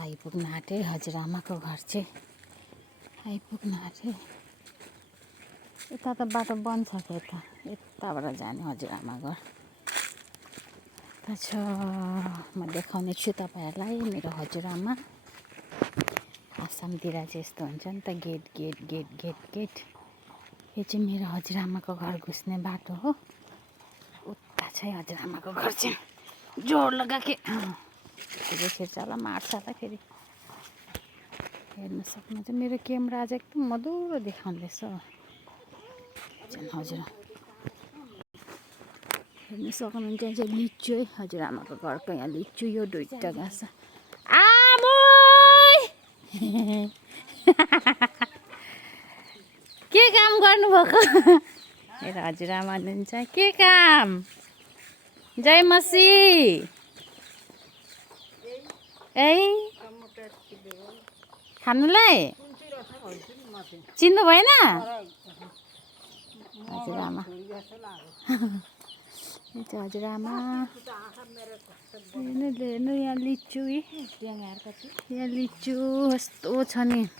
आइपुग्न आँटे हजुरआमाको घर चाहिँ आइपुग्न आँटे। यता त बाटो बन्द छ कि यताबाट जाने हजुरआमा घर छ। म देखाउने छु तपाईँहरूलाई मेरो हजुरआमा। आसामतिर चाहिँ यस्तो हुन्छ नि त, get get get get get. यो चाहिँ मेरो हजुरआमाको घर घुस्ने बाटो हो। उता चाहिँ हजुरआमाको घर चाहिँ जोड लगा के फेरि होला मार्छ होला फेरि। हेर्न सक्नुहुन्छ मेरो क्यामेरा चाहिँ एकदम मधुरो देखाउँदैछ हजुर। हेर्न सक्नुहुन्छ यहाँ चाहिँ लिचु है हजुरआमाको घरको। यहाँ लिचु यो दुईटा गाछ के काम गर्नुभएको? मेरो हजुरआमा हुनुहुन्छ के काम? जय मसी ए खानुलाई चिन्नु भएन हजुरआमा? हजुरआमा हेर्नु हेर्नु यहाँ लिचु, यहाँ लिचु कस्तो छ नि।